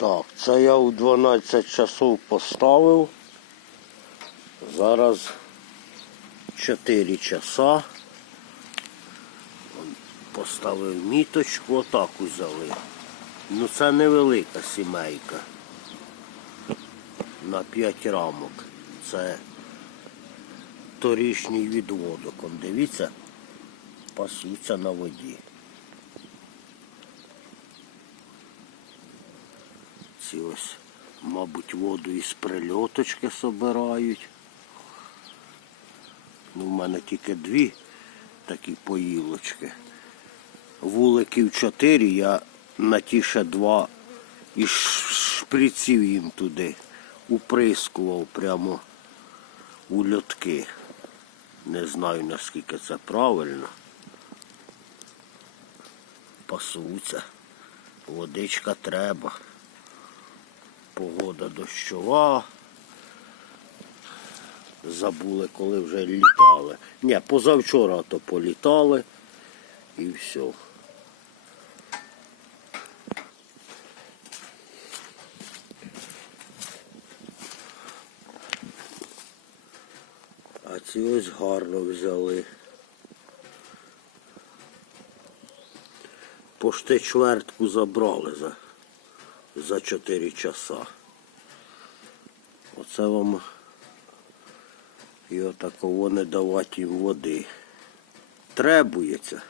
Так, це я у 12 часов поставив. Зараз 4 часа. Поставив міточку, отак взяли. Ну це невелика сімейка. На 5 рамок. Це торішній відводок. Дивіться, пасуться на воді. Ці ось, мабуть, воду із прильоточки собирають. Ну, в мене тільки дві такі поїлочки. Вуликів чотири, я на ті ще два із шприців їм туди уприскував прямо у льотки. Не знаю наскільки це правильно. Пасуться. Водичка треба. Погода дощова. Забули, коли вже літали. Ні, позавчора то політали і все. А ці ось гарно взяли. Пошти чвертку забрали за, за 4 часа. Оце вам і отаково не давати їм води. Требується.